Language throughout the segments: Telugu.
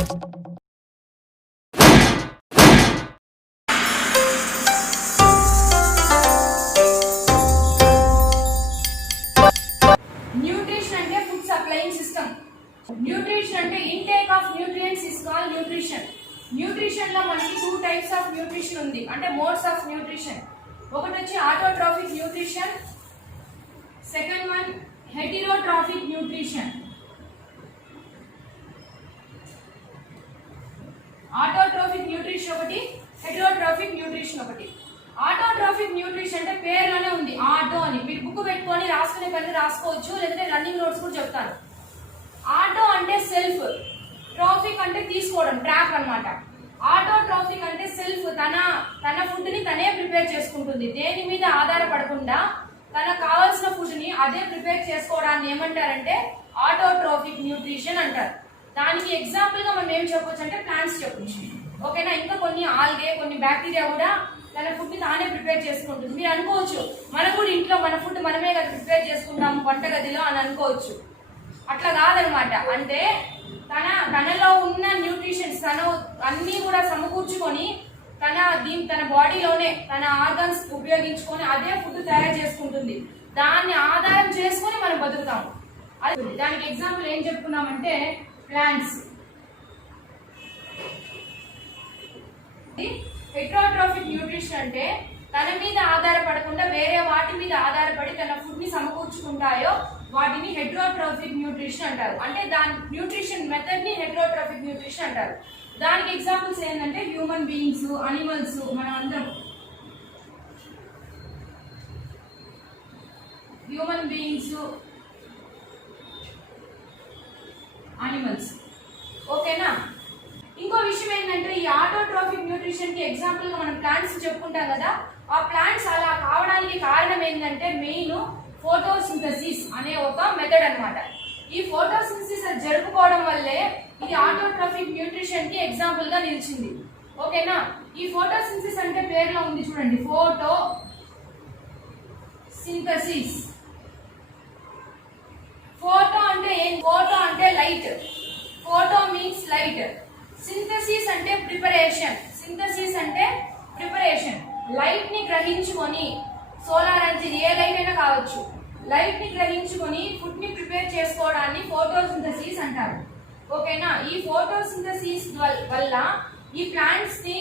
న్యూట్రిషన్ అంటే ఫుడ్ సప్లయింగ్ సిస్టమ్. న్యూట్రిషన్ అంటే intake of nutrients is called nutrition. Nutrition లో మనకి 2 టైప్స్ ఆఫ్ న్యూట్రిషన్ ఉంది, అంటే మోడ్స్ ఆఫ్ న్యూట్రిషన్. ఒకటి వచ్చి autotrophic nutrition, second one heterotrophic nutrition. Autotrophic nutrition ఒకటి, హెటెరోట్రోఫిక్ న్యూట్రిషన్ ఒకటి. ఆటోట్రోఫిక్ న్యూట్రిషన్ అంటే పేర్లోనే ఉంది ఆటో అని. మీరు బుక్ పెట్టుకొని రాసుకునే పని రాసుకోవచ్చు, లేదంటే రన్నింగ్ నోట్స్ కూడా చెప్తాను. ఆటో అంటే సెల్ఫ్, ట్రోఫిక్ అంటే తీసుకోవడం, ట్రాక్ అన్నమాట. ఆటోట్రోఫిక్ అంటే సెల్ఫ్, తన ఫుడ్ ని తనే ప్రిపేర్ చేసుకుంటుంది, దేని మీద ఆధారపడకుండా తనకు కావాల్సిన ఫుడ్ ని అదే ప్రిపేర్ చేసుకోవడాన్ని ఏమంటారంటే ఆటోట్రోఫిక్ న్యూట్రిషన్ అంటారు. దానికి ఎగ్జాంపుల్ గా మనం ఏం చెప్పొచ్చు అంటే ప్లాంట్స్ చెప్పొచ్చు. ఓకేనా? ఇంకా కొన్ని ఆల్గే, కొన్ని బ్యాక్టీరియా కూడా తన ఫుడ్ ని తానే ప్రిపేర్ చేసుకుంటుంది. మీరు అనుకోవచ్చు మనం కూడా ఇంట్లో మన ఫుడ్ మనమే కదా ప్రిపేర్ చేసుకుంటాము వంటగదిలో అని అనుకోవచ్చు. అట్లా కాదనమాట. అంటే తనలో ఉన్న న్యూట్రిషన్స్ తన అన్ని కూడా సమకూర్చుకొని తన బాడీలోనే తన ఆర్గన్స్ ఉపయోగించుకొని అదే ఫుడ్ తయారు చేసుకుంటుంది. దాన్ని ఆధారం చేసుకొని మనం బతుకుతాము. దానికి ఎగ్జాంపుల్ ఏం చెప్పుకున్నామంటే ప్లాంట్స్. హెటెరోట్రోఫిక్ న్యూట్రిషన్ అంటే తన మీద ఆధారపడకుండా వేరే వాటి మీద ఆధారపడి తన ఫుడ్ ని సమకూర్చుకుంటాయో వాటిని హెటెరోట్రోఫిక్ న్యూట్రిషన్ అంటారు. అంటే దాని న్యూట్రిషన్ మెథడ్ ని హెటెరోట్రోఫిక్ న్యూట్రిషన్ అంటారు. దానికి ఎగ్జాంపుల్స్ ఏంటంటే హ్యూమన్ బీయింగ్స్, అనిమల్స్, మనం అందరం హ్యూమన్ బీయింగ్స్, అనిమల్స్. ఓకేనా? ఇంకో విషయం ఏంటంటే ఈ ఆటోట్రోఫిక్ న్యూట్రిషన్ కి ఎగ్జాంపుల్ గా మనం ప్లాంట్స్ చెప్పుకుంటాం కదా. ఆ ప్లాంట్స్ అలా కావడానికి కారణం ఏంటంటే మెయిన్ ఫోటోసింథసిస్ అనే ఒక మెథడ్ అన్నమాట. ఈ ఫోటోసింథసిస్ జరుపుకోవడం వల్లే ఇది ఆటోట్రోఫిక్ న్యూట్రిషన్ కి ఎగ్జాంపుల్ గా నిలిచింది. ఓకేనా? ఈ ఫోటోసింథసిస్ అంటే పేరులో ఉంది చూడండి, ఫోటో సింథసిస్. ఫోటో అంటే ఏం? ఫోటో అంటే light, photo means light. Synthesis అంటే ప్రిపరేషన్, సింథసిస్ అంటే ప్రిపరేషన్. లైట్ ని గ్రహించుకొని, సోలార్ ఎనర్జీ ఏ లైట్ అయినా కావచ్చు, లైట్ ని గ్రహించుకొని ఫుడ్ ని ప్రిపేర్ చేసుకోవడాన్ని ఫోటోసింథసిస్ అంటారు. ఓకేనా? ఈ ఫోటోసింథసిస్ వల్ల ఈ ప్లాంట్స్ ని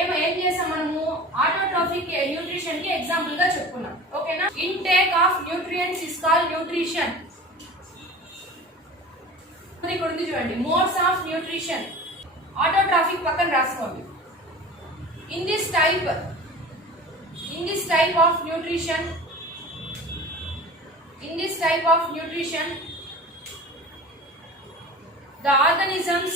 ఏం చేసాం మనము ఆటోట్రోఫిక్ న్యూట్రిషన్ కి ఎగ్జాంపుల్ గా చెప్పుకున్నాం. ఓకేనా? Intake of nutrients is called nutrition. ఇక్కడ ఉంది చూడండి, మోడ్స్ ఆఫ్ న్యూట్రిషన్. ఆటోట్రోఫిక్ పక్కన రాసుకోండి. In this type of nutrition, the organisms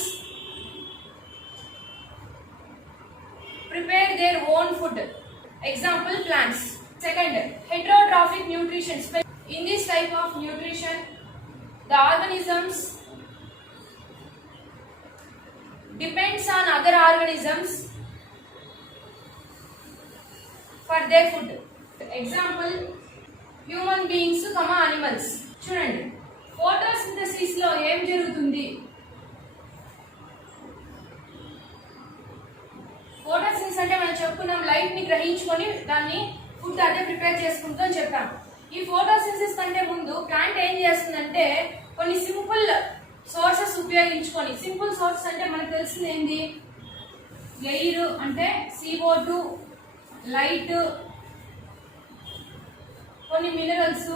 prepare their own food. Example, plants. Second, heterotrophic nutrition. In this type of nutrition, the organisms depends on other organisms for their food. Example, human beings, animals. చూడండి, ఫోటోసింథసిస్ లో ఏం జరుగుతుంది? ఫోటోసింథసిస్ అంటే మనం చెప్పుకున్నాం లైట్ ని గ్రహించుకొని దాన్ని ఫుడ్ అదే ప్రిపేర్ చేసుకుంటుందని చెప్పాం. ఈ ఫోటోసింథసిస్ కంటే ముందు ప్లాంట్ ఏం చేస్తుందంటే కొన్ని సింపుల్ సోర్సెస్ ఉపయోగించుకొని, సింపుల్ సోర్సెస్ అంటే మనకు తెలిసింది ఏంది? ఎయిర్ అంటే CO2, లైట్, కొన్ని మినరల్స్,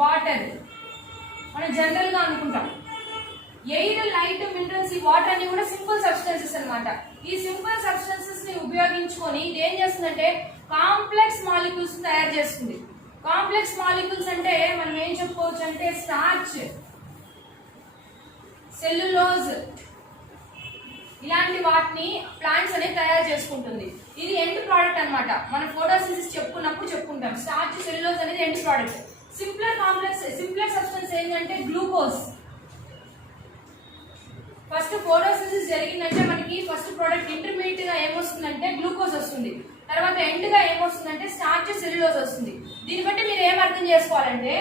వాటర్. మనం జనరల్ గా అనుకుంటాం ఎయిర్, లైట్, మినరల్స్, ఈ వాటర్ అన్ని కూడా సింపుల్ సబ్స్టెన్సెస్ అన్నమాట. ఈ సింపుల్ సబ్స్టెన్సెస్ ని ఉపయోగించుకొని ఇది ఏం చేస్తుందంటే కాంప్లెక్స్ మాలిక్యూల్స్ తయారు చేస్తుంది. కాంప్లెక్స్ మాలిక్యూల్స్ అంటే మనం ఏం చెప్పుకోవచ్చు అంటే స్టార్చ్, సెల్యులోజ్, ఇలాంటి వాటిని ప్లాంట్స్ అనేది తయారు చేసుకుంటుంది. ఇది ఎండ్ ప్రోడక్ట్ అన్నమాట. మనం ఫోటోసింథసిస్ చెప్పుకుంటాం స్టార్చ్, సెల్యులోజ్ అనేది ఎండ్ ప్రోడక్ట్. సింప్లర్ సబ్స్టెన్స్ ఏంటంటే గ్లూకోజ్. ఫస్ట్ ఫోటోసింథసిస్ జరిగిందంటే మనకి ఫస్ట్ ప్రోడక్ట్ ఇంటర్మీడియట్ గా ఏమొస్తుందంటే గ్లూకోజ్ వస్తుంది, తర్వాత ఎండ్ గా ఏమొస్తుందంటే స్టార్చ్, సెల్యులోజ్ వస్తుంది. దీన్ని బట్టి మీరు ఏం అర్థం చేసుకోవాలంటే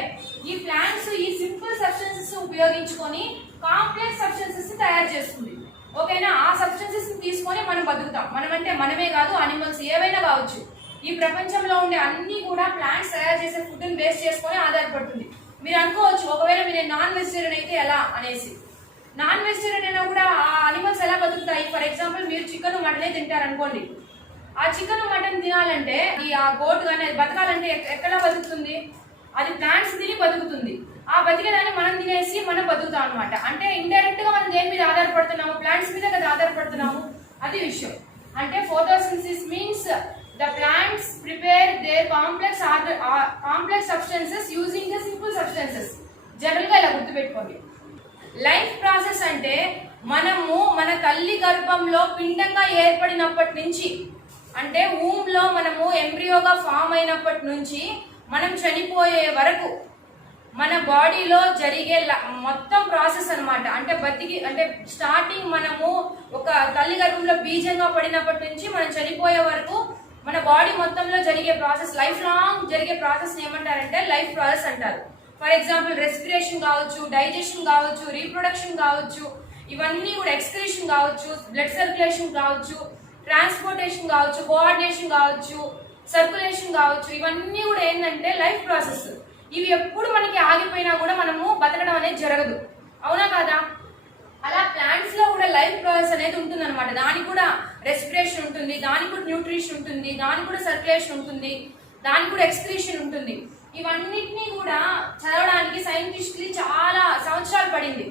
ఈ ప్లాంట్స్ ఈ సింపుల్ సబ్స్టెన్సెస్ ఉపయోగించుకొని కాంప్లెక్స్ సబ్స్టెన్సెస్ ని తయారు చేస్తుంది. ఓకేనా, ఆ సబ్స్టెన్సెస్ ని తీసుకొని మనం బతుకుతాం. మనం అంటే మనమే కాదు, అనిమల్స్ ఏవైనా కావచ్చు. ఈ ప్రపంచంలో ఉండే అన్ని కూడా ప్లాంట్స్ తయారు చేసే ఫుడ్ ని బేస్ చేసుకొని ఆధారపడుతుంది. మీరు అనుకోవచ్చు, ఒకవేళ మీరు నాన్ వెజిటేరియన్ అయితే ఎలా అనేసి. నాన్ వెజిటేరియన్ అయినా కూడా ఆ అనిమల్స్ ఎలా బతుకుతాయి? ఫర్ ఎగ్జాంపుల్ మీరు చికెన్ మటనే తింటారు అనుకోండి. ఆ చికెన్ మటన్ తినాలంటే ఆ గోట్ కానీ అది బతకాలంటే ఎక్కడ బతుకుతుంది? అది ప్లాంట్స్ తిని బతుకుతుంది. ఆ బతికేదాన్ని మనం తినేసి మనం బతుకుతాం అనమాట. అంటే ఇండైరెక్ట్ గా మనం దేని మీద ఆధారపడుతున్నాము? ప్లాంట్స్ మీద కదా ఆధారపడుతున్నాము. అది విషయం. అంటే photosynthesis means the plants prepare their complex substances using the simple substances. General గా ఇలా గుర్తుపెట్టుకోండి. లైఫ్ ప్రాసెస్ అంటే మనము మన తల్లి గర్భంలో పిండంగా ఏర్పడినప్పటి నుంచి, అంటే వూమ్ లో మనము ఎంబ్రియోగా ఫామ్ అయినప్పటి నుంచి మనం చనిపోయే వరకు మన బాడీలో జరిగే మొత్తం ప్రాసెస్ అన్నమాట. అంటే స్టార్టింగ్ మనము ఒక తల్లి గర్భంలో బీజంగా పడినప్పటి నుంచి మనం చనిపోయే వరకు మన బాడీ మొత్తంలో జరిగే ప్రాసెస్, లైఫ్ లాంగ్ జరిగే ప్రాసెస్ ఏమంటారంటే లైఫ్ ప్రాసెస్ అంటారు. ఫర్ ఎగ్జాంపుల్ రెస్పిరేషన్ కావచ్చు, డైజెషన్ కావచ్చు, రీప్రొడక్షన్ కావచ్చు, ఇవన్నీ కూడా ఎక్స్క్రీషన్ కావచ్చు, బ్లడ్ సర్క్యులేషన్ కావచ్చు, ట్రాన్స్పోర్టేషన్ కావచ్చు, కోఆర్డినేషన్ కావచ్చు, సర్క్యులేషన్ కావచ్చు, ఇవన్నీ కూడా ఏంటంటే లైఫ్ ప్రాసెస్. ఇవి ఎప్పుడు మనకి ఆగిపోయినా కూడా మనము బతకడం అనేది జరగదు. అవునా కాదా? అలా ప్లాంట్స్ లో కూడా లైఫ్ ప్రాసెస్ అనేది ఉంటుంది అనమాట. దానికి కూడా రెస్పిరేషన్ ఉంటుంది, దానికి కూడా న్యూట్రిషన్ ఉంటుంది, దానికి కూడా సర్క్యులేషన్ ఉంటుంది, దానికి కూడా ఎక్స్క్రీషన్ ఉంటుంది. ఇవన్నిటినీ కూడా చదవడానికి సైంటిస్ట్ కి చాలా సంవత్సరాలు పడింది.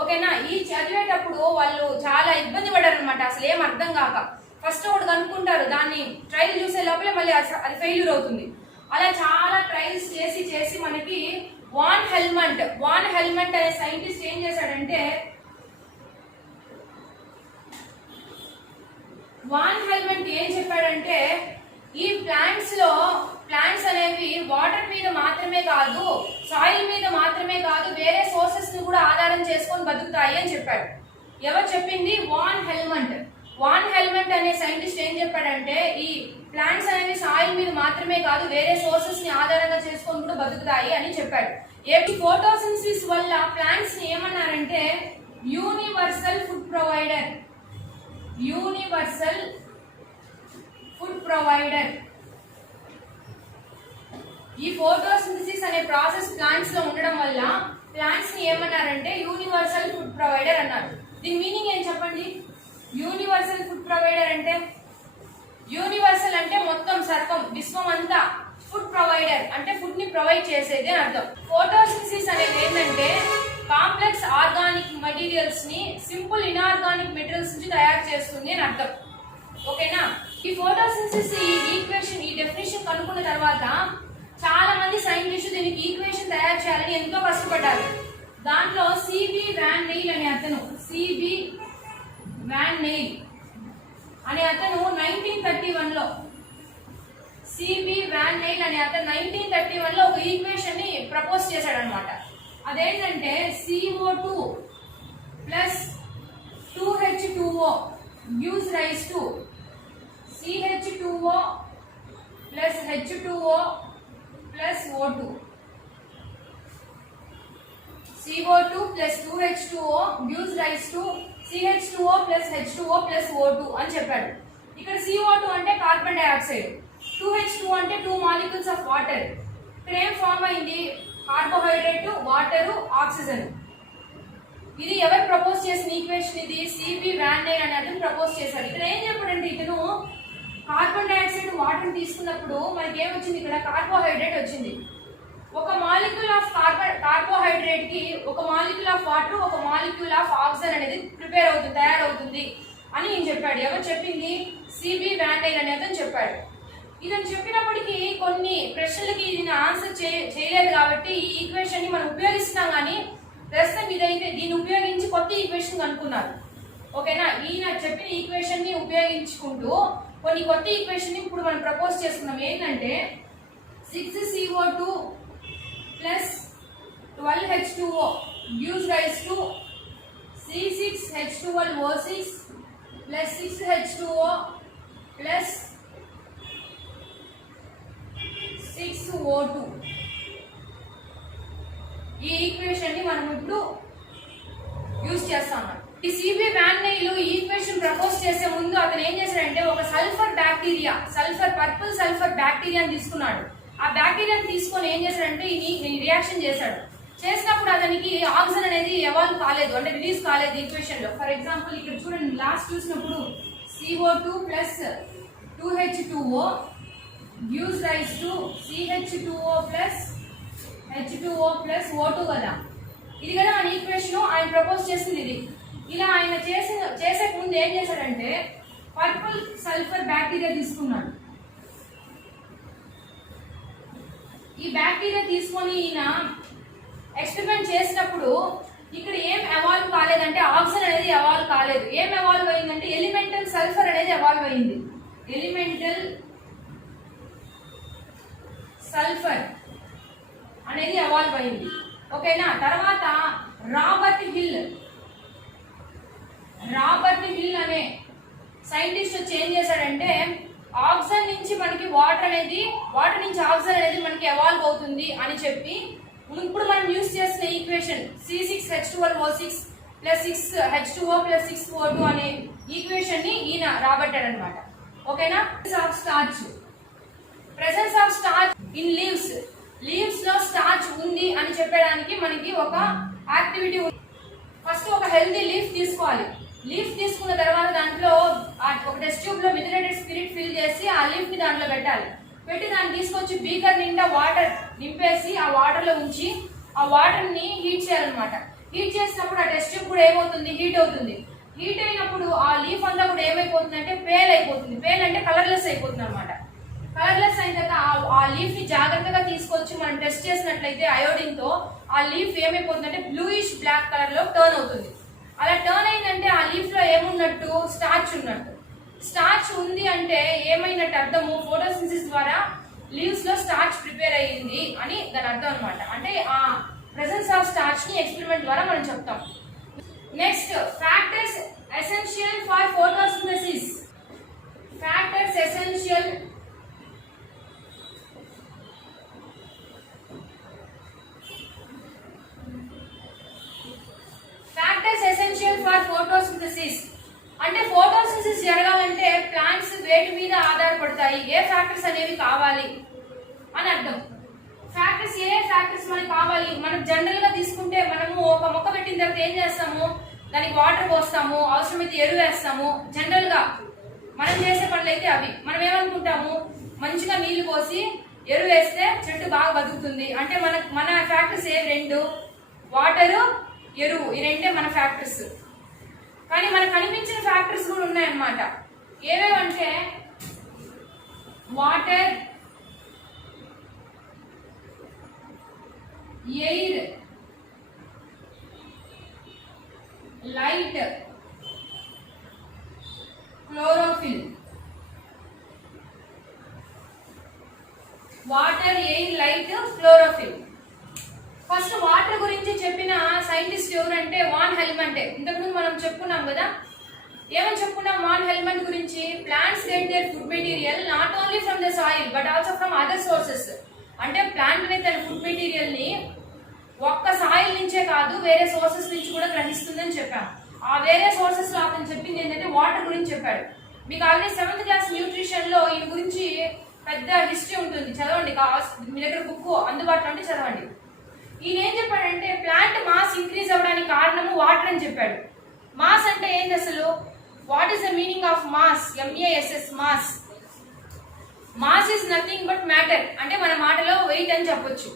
ఓకేనా, ఈ చదివేటప్పుడు వాళ్ళు చాలా ఇబ్బంది పడ్డారు అనమాట. అసలు ఏం అర్థం కాక ఫస్ట్ ఒకటి కనుక్కుంటారు, దాన్ని ట్రైల్ చూసే లోపలే మళ్ళీ అది ఫెయిల్యూర్ అవుతుంది. అలా చాలా ట్రైల్స్ చేసి చేసి మనకి వాన్ హెల్మంట్ అనే సైంటిస్ట్ ఏం చేశాడంటే, వాన్ హెల్మంట్ ఏం చెప్పాడంటే, ఈ ప్లాంట్స్ అనేవి వాటర్ మీద మాత్రమే కాదు, సాయిల్ మీద మాత్రమే కాదు, వేరే సోర్సెస్ ని కూడా ఆధారం చేసుకొని బతుకుతాయి అని చెప్పాడు. ఎవరు చెప్పింది? వాన్ హెల్మంట్ అనే సైంటిస్ట్ ఏం చెప్పాడంటే, ఈ ప్లాంట్స్ అనేవి సాయిల్ మీద మాత్రమే కాదు, వేరే సోర్సెస్ ని ఆధారంగా చేసుకొని కూడా బతుకుతాయి అని చెప్పాడు. ఫోటోసింథసిస్ వల్ల ప్లాంట్స్ ని ఏమన్నారంటే యూనివర్సల్ ఫుడ్ ప్రొవైడర్. ఈ ఫోటోసింథసిస్ అనే ప్రాసెస్ ప్లాంట్స్ లో ఉండడం వల్ల ప్లాంట్స్ ని ఏమన్నారంటే యూనివర్సల్ ఫుడ్ ప్రొవైడర్ అన్నారు. దీని మీనింగ్ ఏం చెప్పండి? యూనివర్సల్ ఫుడ్ ప్రొవైడర్ అంటే, యూనివర్సల్ అంటే మొత్తం సర్వం, విశ్వం అంతా. ఫుడ్ ప్రొవైడర్ అంటే ఫుడ్ ని ప్రొవైడ్ చేసేది అని అర్థం. ఫోటోసింథసిస్ అనేది ఏంటంటే కాంప్లెక్స్ ఆర్గానిక్ మెటీరియల్స్ ని సింపుల్ ఇన్ఆర్గానిక్ మెటీరియల్స్ నుంచి తయారు చేస్తుంది అని అర్థం. ఓకేనా, ఈ ఫోటోసింథసిస్ ఈ డెఫినేషన్ కనుక్కున్న తర్వాత చాలా మంది సైంటిస్టులు దీనికి ఈక్వేషన్ తయారు చేయాలని ఎంతో కష్టపడ్డారు. దాంట్లో సిబి వాన్ నెయిల్ అనే అతను 1931 లో ఒక ఈక్వేషన్ ని ప్రపోజ్ చేశాడు అనమాట. అదేంటంటే CO2 plus 2H2O gives rise to CH2O plus H2O plus O2. CO2 plus 2H2O gives rise to CH2O plus H2O plus O2 అని చెప్పాడు. ఇక్కడ CO2 అంటే కార్బన్ డైఆక్సైడ్, 2H2 అంటే 2 మాలిక్యూల్స్ ఆఫ్ వాటర్. ఇక్కడ ఏం ఫామ్ అయింది? Carbohydrate, water, oxygen. ఇది ఎవరు ప్రపోజ్ చేసిన ఈక్వేషన్? ఇది సిబి వాన్ నెయిల్ అనే అతను ప్రపోజ్ చేశాడు. ఇక్కడ ఏం చెప్పాడంటే ఇతను కార్బన్ డైఆక్సైడ్ వాటర్ తీసుకున్నప్పుడు మనకి ఏమొచ్చింది? ఇక్కడ కార్బోహైడ్రేట్ వచ్చింది. ఒక మాలిక్యూల్ ఆఫ్ కార్బోహైడ్రేట్ కి ఒక మాలిక్యూల్ ఆఫ్ వాటర్, ఒక మాలిక్యూల్ ఆఫ్ ఆక్సిజన్ అనేది తయారవుతుంది అని ఈయన చెప్పాడు. ఎవరు చెప్పింది? సిబి వాన్ నెయిల్ అనే అతను చెప్పాడు. ఇతను చెప్పినప్పటికీ కొన్ని ప్రశ్నలకి ఈయన ఆన్సర్ చేయలేదు కాబట్టి ఈ ఈక్వేషన్ ని మనం ఉపయోగిస్తున్నాం, కానీ ప్రస్తుతం ఇదైతే దీన్ని ఉపయోగించి కొత్త ఈక్వేషన్ కనుక్కున్నారు. ఓకేనా, ఈయన చెప్పిన ఈక్వేషన్ ని ఉపయోగించుకుంటూ కొన్ని కొత్త ఈక్వేషన్ ని ఇప్పుడు మనం ప్రపోజ్ చేస్తున్నాం. ఏంటంటే 6CO2 plus 12H2O gives rise to C6H12O6 plus 6H2O plus 6O2. ఈ ఈక్వేషన్ ని మనం ఇప్పుడు యూజ్ చేస్తా ఉన్నాం. ఈ సిబి వాన్ నెయిల్ ఈ ఈక్వేషన్ ప్రపోజ్ చేసే ముందు అతను ఏం చేశాడంటే ఒక పర్పుల్ సల్ఫర్ బ్యాక్టీరియాని తీసుకున్నాడు. ఆ బ్యాక్టీరియాని తీసుకొని ఏం చేశాడంటే ఈ రియాక్షన్ చేశాడు. చేసినప్పుడు అతనికి ఆక్సిజన్ అనేది ఎవాల్వ్ కాలేదు, అంటే రిలీజ్ కాలేదు ఈక్వేషన్ లో. ఫర్ ఎగ్జాంపుల్ ఇక్కడ చూడండి, లాస్ట్ చూసినప్పుడు CO2 plus 2H2O gives rise to CH2O plus H2O plus O2 కదా. ఇది కదా మన ఈక్వేషన్. ఆయన ప్రపోజ్ చేసింది ఇది. ఇలా ఆయన చేసే ముందు ఏం చేశాడంటే పర్పుల్ సల్ఫర్ బ్యాక్టీరియా తీసుకున్నాడు. ఈ బ్యాక్టీరియా తీసుకొని ఈయన ఎక్స్పెరిమెంట్ చేసినప్పుడు ఇక్కడ ఏం ఎవాల్వ్ కాలేదంటే ఆక్సిజన్ అనేది ఎవాల్వ్ కాలేదు. ఏం ఎవాల్వ్ అయిందంటే ఎలిమెంటల్ సల్ఫర్ అనేది ఎవాల్వ్ అయింది. ఎలిమెంటల్ సల్ఫర్ అనేది ఎవాల్వ్ అయింది. ఓకేనా. తర్వాత రాబర్ట్ హిల్ అనే సైంటిస్ట్ వచ్చి ఏం చేశాడంటే ఆక్సిజన్ నుంచి మనకి వాటర్ నుంచి ఆక్సిజన్ అనేది మనకి ఎవాల్వ్ అవుతుంది అని చెప్పి ఇప్పుడు మనం యూజ్ చేసిన equation C6H12O6 plus 6H2O plus 6O2 అనే ఈక్వేషన్ ని ఈయన రాబట్టాడు అనమాట. ఓకేనా. Presence of starch in leaves లో స్టార్చ్ ఉంది అని చెప్పడానికి మనకి ఒక యాక్టివిటీ ఉంది. ఫస్ట్ ఒక హెల్తీ లీఫ్ తీసుకోవాలి. లీఫ్ తీసుకున్న తర్వాత దాంట్లో ఒక టెస్ట్ ట్యూబ్ లో మిథిలేటెడ్ స్పిరిట్ ఫిల్ చేసి ఆ లీఫ్ ని దాంట్లో పెట్టి దాన్ని తీసుకొచ్చి బీకర్ నిండా వాటర్ నింపేసి ఆ వాటర్ లో ఉంచి ఆ వాటర్ ని హీట్ చేయాలన్నమాట. హీట్ చేసినప్పుడు ఆ టెస్ట్ ట్యూబ్ కూడా ఏమవుతుంది, హీట్ అవుతుంది. హీట్ అయినప్పుడు ఆ లీఫ్ అంతా కూడా ఏమైపోతుంది అంటే పేల్ అయిపోతుంది. పేల్ అంటే కలర్లెస్ అయిపోతుంది అనమాట. కలర్లెస్ అయిన తర్వాత ఆ లీఫ్ ని జాగ్రత్తగా తీసుకొచ్చి మనం టెస్ట్ చేసినట్లయితే అయోడిన్ తో ఆ లీఫ్ ఏమైపోతుంది అంటే బ్లూయిష్ బ్లాక్ కలర్ లో టర్న్ అవుతుంది. అలా టర్న్ అయిందంటే ఆ లీఫ్ లో ఏమున్నట్టు, స్టార్చ్ ఉన్నట్టు. స్టార్చ్ ఉంది అంటే ఏమైనట్టు అర్థము, ఫోటోసింథసిస్ ద్వారా లీవ్స్ లో స్టార్చ్ ప్రిపేర్ అయ్యింది అని దాని అర్థం అనమాట. అంటే ఆ ప్రెసెన్స్ ఆఫ్ స్టార్చ్ ని ఎక్స్పెరిమెంట్ ద్వారా మనం చెప్తాం. Next, factors essential for photosynthesis. Factors essential for photosynthesis అంటే ఫోటోసింథసిస్ జరగాలంటే ప్లాంట్స్ వేటి మీద ఆధారపడతాయి, ఏ ఫ్యాక్టర్స్ అనేవి కావాలి అని అర్థం. ఫ్యాక్టర్స్ ఏ ఫ్యాక్టర్స్ మనకి కావాలి. మనం జనరల్ గా తీసుకుంటే మనము ఒక మొక్క పెట్టిన తర్వాత ఏం చేస్తాము, దానికి వాటర్ పోస్తాము, అవసరమైతే ఎరువు వేస్తాము. జనరల్ గా మనం చేసే పనులు అయితే అవి. మనం ఏమనుకుంటాము, మంచిగా నీళ్లు పోసి ఎరువు వేస్తే చెట్టు బాగా బతుకుతుంది అంటే మన ఫ్యాక్టర్స్ ఏ రెండు, వాటరు ఎరువు, ఈ రెండే మన ఫ్యాక్టర్స్. కానీ మనకు కనిపించిన ఫ్యాక్టర్స్ కూడా ఉన్నాయన్నమాట. ఏవేవంటే water, air, light, chlorophyll. Water, air, light, chlorophyll. First water గురించి చెప్పిన సైంటిస్ట్ ఎవరంటే వాన్ హెల్మంటే. ఇంతకుముందు మనం చెప్పుకున్నాం కదా. ఏమని చెప్పుకున్నాం వాన్ హెల్మంట్ గురించి? Plants get their food material not only from the soil but also from other sources. అంటే ప్లాంట్ అనేది తన ఫుడ్ మెటీరియల్ ని ఒక్క సాయిల్ నుంచే కాదు వేరే సోర్సెస్ నుంచి కూడా గ్రహిస్తుందని చెప్పాం. ఆ వేరే సోర్సెస్ లో అతను చెప్పింది ఏంటంటే వాటర్ గురించి చెప్పాడు. మీకు ఆల్రెడీ 7th క్లాస్ న్యూట్రిషన్ లో ఈ గురించి పెద్ద హిస్టరీ ఉంటుంది, చదవండి. మీ దగ్గర బుక్ అందుబాటులో ఉంటే చదవండి. ఈయన ఏం చెప్పాడంటే ప్లాంట్ మాస్ ఇంక్రీజ్ అవ్వడానికి కారణము వాటర్ అని చెప్పాడు. మాస్ అంటే ఏంటి అసలు? What is the meaning of mass? MASS, mass. Mass is nothing but matter. అంటే మన మాటలో వెయిట్ అని చెప్పొచ్చు.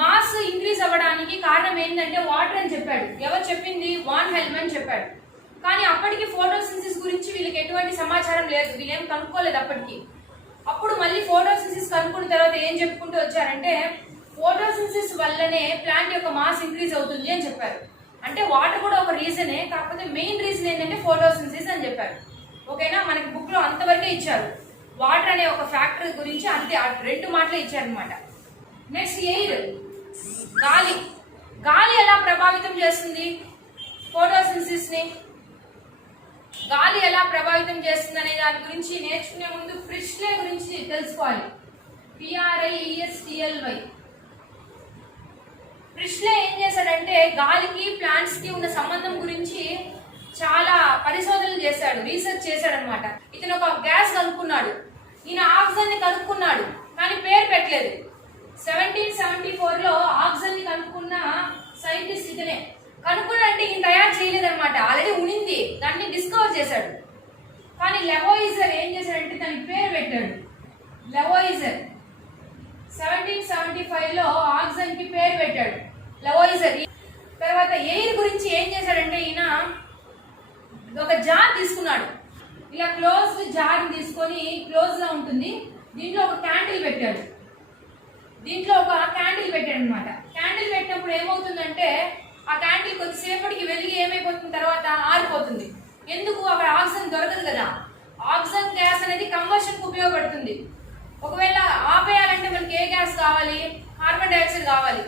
మాస్ ఇంక్రీజ్ అవ్వడానికి కారణం ఏంటంటే వాటర్ అని చెప్పాడు. ఎవరు చెప్పింది? వాన్ హెల్మన్ చెప్పాడు. కానీ అప్పటికి ఫోటోసింథసిస్ గురించి వీళ్ళకి ఎటువంటి సమాచారం లేదు, వీళ్ళేం కనుక్కోలేదు అప్పటికి. అప్పుడు మళ్ళీ ఫోటోసింథసిస్ కనుక్కున్న తర్వాత ఏం చెప్పుకుంటూ వచ్చారంటే ఫోటోసింథసిస్ వల్లనే ప్లాంట్ యొక్క మాస్ ఇంక్రీజ్ అవుతుంది అని చెప్పారు. అంటే వాటర్ కూడా ఒక రీజనే, కాకపోతే మెయిన్ రీజన్ ఏంటంటే ఫోటోసింథసిస్ అని చెప్పారు. ఓకేనా. మనకి బుక్ లో అంతవరకే ఇచ్చారు. వాటర్ అనే ఒక ఫ్యాక్టర్ గురించి అంతే, రెండు మాటలే ఇచ్చారనమాట. నెక్స్ట్, ఎయిర్, గాలి. గాలి ఎలా ప్రభావితం చేస్తుంది ఫోటోసింథసిస్ ని? గాలి ఎలా ప్రభావితం చేస్తుంది అనే దాని గురించి నేర్చుకునే ముందు ప్రిస్ట్లే గురించి తెలుసుకోవాలి. PRIESTLY. ప్రిస్లే ఏం చేశాడంటే గాలికి ప్లాంట్స్ కి ఉన్న సంబంధం గురించి చాలా పరిశోధనలు చేశాడు, రీసెర్చ్ చేశాడు అనమాట. ఇతను ఒక గ్యాస్ కనుక్కున్నాడు, ఈయన ఆక్సిజన్ ని కనుక్కున్నాడు కానీ పేరు పెట్టలేదు. 1774 లో ఆక్సిజన్ ని కనుక్కున్న సైంటిస్ట్ ఇతనే. కనుక్కున్నాడంటే ఈయన తయారు చేయలేదు అనమాట, ఆల్రెడీ ఉనింది, దాన్ని డిస్కవర్ చేశాడు. కానీ లెవోయిజర్ ఏం చేశాడంటే దానికి పేరు పెట్టాడు, లెవోయిజర్. 1775 లో ఆక్సిజన్ కి పేరు పెట్టాడు లెవోయిజర్. తర్వాత ఎయిర్ గురించి ఏం చేశాడంటే ఈయన ఒక జార్ తీసుకున్నాడు, ఇలా క్లోజ్డ్ జార్ తీసుకొని, క్లోజ్ గా ఉంటుంది, దీంట్లో ఒక క్యాండిల్ పెట్టాడు, అనమాట. క్యాండిల్ పెట్టినప్పుడు ఏమవుతుందంటే ఆ క్యాండిల్ కొద్దిసేపటికి వెలిగి ఏమైపోతుంది, తర్వాత ఆరిపోతుంది. ఎందుకు? అక్కడ ఆక్సిజన్ దొరకదు కదా. ఆక్సిజన్ గ్యాస్ అనేది కంబషన్ కు ఉపయోగపడుతుంది. ఒకవేళ ఆపేయాలంటే మనకి ఏ గ్యాస్ కావాలి? కార్బన్ డైఆక్సైడ్ కావాలి,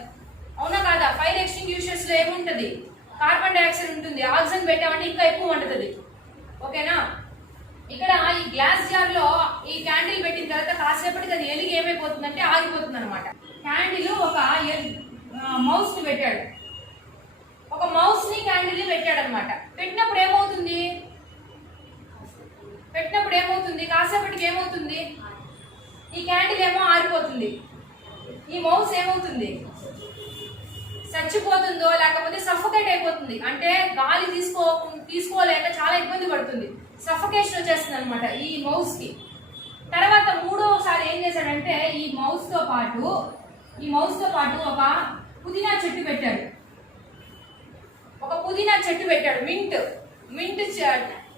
అవునా కాదా? ఫైర్ ఎక్స్టింగ్యూషర్స్ లో ఏముంటది? కార్బన్ డైఆక్సైడ్ ఉంటుంది. ఆక్సిజన్ పెట్టామంటే ఇంకా ఎక్కువ వండుతుంది. ఓకేనా? ఇక్కడ ఈ గ్లాస్ జార్ లో ఈ క్యాండిల్ పెట్టిన తర్వాత కాసేపటికి అది ఎలిగి ఏమైపోతుందంటే ఆగిపోతుంది అనమాట. క్యాండిల్ ఒక మౌస్ ని పెట్టాడు, ఒక మౌస్ ని క్యాండిల్ ని పెట్టాడు అనమాట. పెట్టినప్పుడు ఏమవుతుంది? కాసేపటికి ఏమవుతుంది? ఈ క్యాండిల్ ఏమో ఆరిపోతుంది, ఈ మౌస్ ఏమవుతుంది? చచ్చిపోతుందో లేకపోతే సఫోకేట్ అయిపోతుంది. అంటే గాలి తీసుకోలేక చాలా ఇబ్బంది పడుతుంది, సఫోకేషన్ వచ్చేస్తుంది అనమాట ఈ మౌస్ కి. తర్వాత మూడోసారి ఏం చేశాడంటే ఈ మౌస్ తో పాటు ఒక పుదీనా చెట్టు పెట్టాడు, మింట్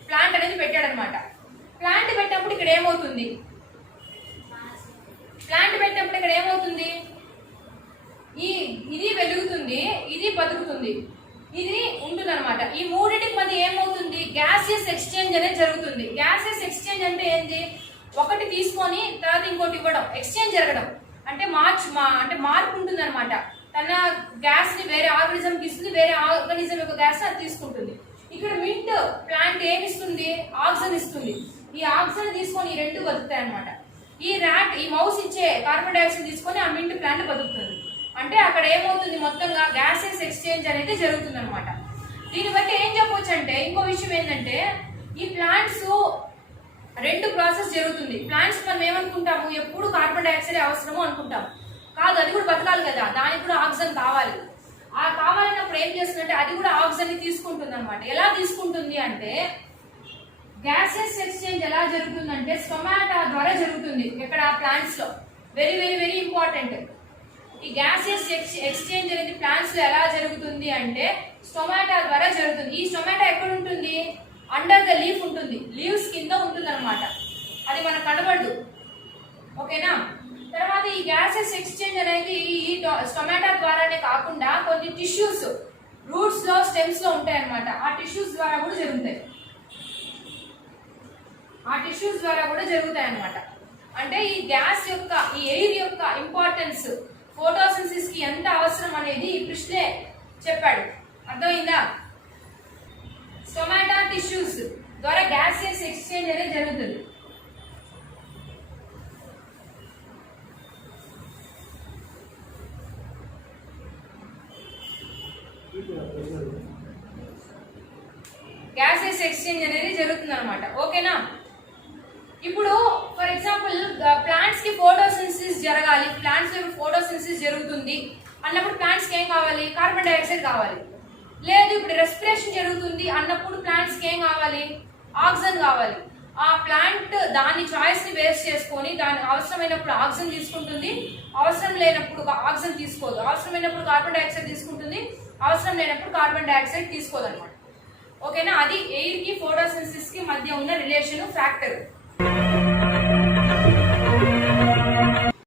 ప్లాంట్ అనేది పెట్టాడు అనమాట. ప్లాంట్ పెట్టినప్పుడు ఇక్కడ ఏమవుతుంది? ఇది వెలుగుతుంది, ఇది బతుకుతుంది, ఇది ఉంటుంది అనమాట. ఈ మూడింటికి మధ్య ఏమవుతుంది? గ్యాసియస్ ఎక్స్చేంజ్ అనేది జరుగుతుంది. గ్యాసియస్ ఎక్స్చేంజ్ అంటే ఏంటి? ఒకటి తీసుకొని తర్వాత ఇంకోటి ఇవ్వడం, ఎక్స్చేంజ్ జరగడం అంటే మార్పు ఉంటుంది అనమాట. తన గ్యాస్ ని వేరే ఆర్గానిజం ఇస్తుంది, వేరే ఆర్గానిజం యొక్క గ్యాస్ అది తీసుకుంటుంది. ఇక్కడ మింట్ ప్లాంట్ ఏమిస్తుంది? ఆక్సిజన్ ఇస్తుంది. ఈ ఆక్సిజన్ తీసుకొని ఈ రెండు బతుకుతాయి అనమాట. ఈ మౌస్ ఇచ్చే కార్బన్ డైఆక్సైడ్ తీసుకొని ఆ మింట్ ప్లాంట్ బతుకుతుంది. అంటే అక్కడ ఏమవుతుంది? మొత్తంగా గ్యాసెస్ ఎక్స్చేంజ్ అనేది జరుగుతుంది అనమాట. దీన్ని బట్టి ఏం చెప్పొచ్చు అంటే ఇంకో విషయం ఏంటంటే ఈ ప్లాంట్స్ రెండు ప్రాసెస్ జరుగుతుంది. ప్లాంట్స్ మనం ఏమనుకుంటాము? ఎప్పుడు కార్బన్ డైఆక్సైడ్ అవసరము అనుకుంటాము. కాదు, అది కూడా బతకాలి కదా, దానికి కూడా ఆక్సిజన్ కావాలి. ఆ కావాలన్నప్పుడు ఏం చేస్తుందంటే అది కూడా ఆక్సిజన్ ని తీసుకుంటుంది అనమాట. ఎలా తీసుకుంటుంది అంటే గ్యాసెస్ ఎక్స్చేంజ్ ఎలా జరుగుతుందంటే స్టొమాటా ద్వారా జరుగుతుంది. ఇక్కడ ప్లాంట్స్ లో వెరీ వెరీ వెరీ ఇంపార్టెంట్. ఈ గ్యాసెస్ ఎక్స్చేంజ్ అనేది ప్లాంట్స్ లో ఎలా జరుగుతుంది అంటే స్టొమాటా ద్వారా జరుగుతుంది. ఈ స్టొమాటా ఎక్కడ ఉంటుంది? అండర్ ద లీఫ్ ఉంటుంది, లీవ్స్ కింద ఉంటుంది అనమాట. అది మనకు కనబడదు. ఓకేనా? తర్వాత ఈ గ్యాసెస్ ఎక్స్చేంజ్ అనేది ఈ స్టొమాటా ద్వారానే కాకుండా కొన్ని టిష్యూస్, రూట్స్ లో, స్టెమ్స్ లో ఉంటాయి అనమాట. ఆ టిష్యూస్ ద్వారా కూడా జరుగుతాయి అనమాట. అంటే ఈ గ్యాస్ యొక్క, ఈ ఎయిర్ యొక్క ఇంపార్టెన్స్ ఫోటోసింథసిస్ కి ఎంత అవసరం అనేది ఈ ప్రిస్లే చెప్పాడు. అర్థమైందా? స్టొమాటా టిష్యూస్ ద్వారా గ్యాసియస్ ఎక్స్చేంజ్ అనేది జరుగుతుంది. గ్యాసెస్ ఎక్స్చేంజ్ అనేది జరుగుతుంది అనమాట. ఓకేనా? ఇప్పుడు ఫర్ ఎగ్జాంపుల్ ప్లాంట్స్ కి ఫోటోసింథసిస్ జరగాలి, ప్లాంట్స్ లో ఫోటోసింథసిస్ జరుగుతుంది అన్నప్పుడు ప్లాంట్స్ కి ఏం కావాలి? కార్బన్ డైఆక్సైడ్ కావాలి. లేదు ఇప్పుడు రెస్పిరేషన్ జరుగుతుంది అన్నప్పుడు ప్లాంట్స్ కి ఏం కావాలి? ఆక్సిజన్ కావాలి. ఆ ప్లాంట్ దాని చాయిస్ ని బేస్ చేసుకొని దానికి అవసరమైనప్పుడు ఆక్సిజన్ తీసుకుంటుంది, అవసరం లేనప్పుడు ఆక్సిజన్ తీసుకోదు. అవసరమైనప్పుడు కార్బన్ డైఆక్సైడ్ తీసుకుంటుంది, అవసరం లేనప్పుడు కార్బన్ డైఆక్సైడ్ తీసుకోదు అనమాట. ఓకేనా? అది ఎయిర్ కి ఫోటోసింథసిస్ కి మధ్య ఉన్న రిలేషన్, ఫ్యాక్టర్.